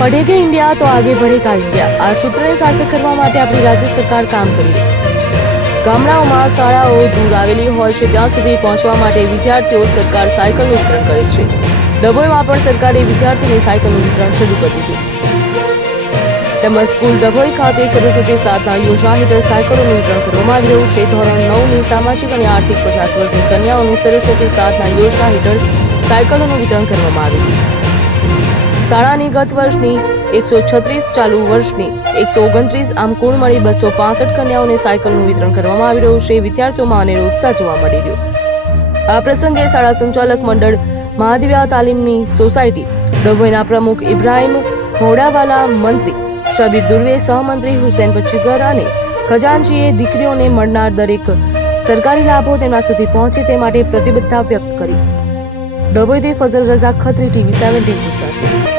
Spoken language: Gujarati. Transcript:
પડેગે ઇન્ડિયા તો આગે ભળેગા ઇન્ડિયા? આ સૂત્રને સાર્થક કરવા માટે આપણી રાજ્ય સરકાર કામ કરી રહી ગામડાઓમાં શાળાઓ દૂર આવેલી હોય છે, ત્યાં સુધી પહોંચવા માટે વિદ્યાર્થીઓ સરકાર સાયકલનું વિતરણ કરે છે. ડભોઈમાં પણ સરકારે વિદ્યાર્થીઓને સાયકલનું વિતરણ શરૂ કર્યું છે તેમજ સ્કૂલ ડભોઈ ખાતે સરસ્વતી સાધના યોજના હેઠળ સાયકલોનું વિતરણ કરવામાં આવી રહ્યું છે. ધોરણ નવની સામાજિક અને આર્થિક પછાત વર્ગની કન્યાઓને સરસ્વતી સાધના યોજના હેઠળ સાયકલોનું વિતરણ કરવામાં આવ્યું. શાળાની ગત વર્ષની એકસો છત્રીસ ચાલુ વર્ષની એકસો ઓગણત્રીસ આમ કુલ મળી બસો પાસઠ કન્યાઓને સાયકલનું વિતરણ કરવામાં આવી રહ્યું છે. વિદ્યાર્થીઓમાં અનેરો ઉત્સાહ જોવા મળી રહ્યો. આ પ્રસંગે શાળા સંચાલક મંડળ મહાદિવ્યા તાલીમની સોસાયટી ડભોઈના પ્રમુખ ઇબ્રાહીમ હોડાવાલા મંત્રી શબીર દુર્વે, સહમંત્રી હુસેન બચ્ચીગર અને ખજાનજીએ દીકરીઓને મળનાર દરેક સરકારી લાભો તેમના સુધી પહોંચે તે માટે પ્રતિબદ્ધતા વ્યક્ત કરી. ડભોઈથી ફઝલ રઝા, ખત્રી ટીવી સેવન્ટીન ગુજરાત.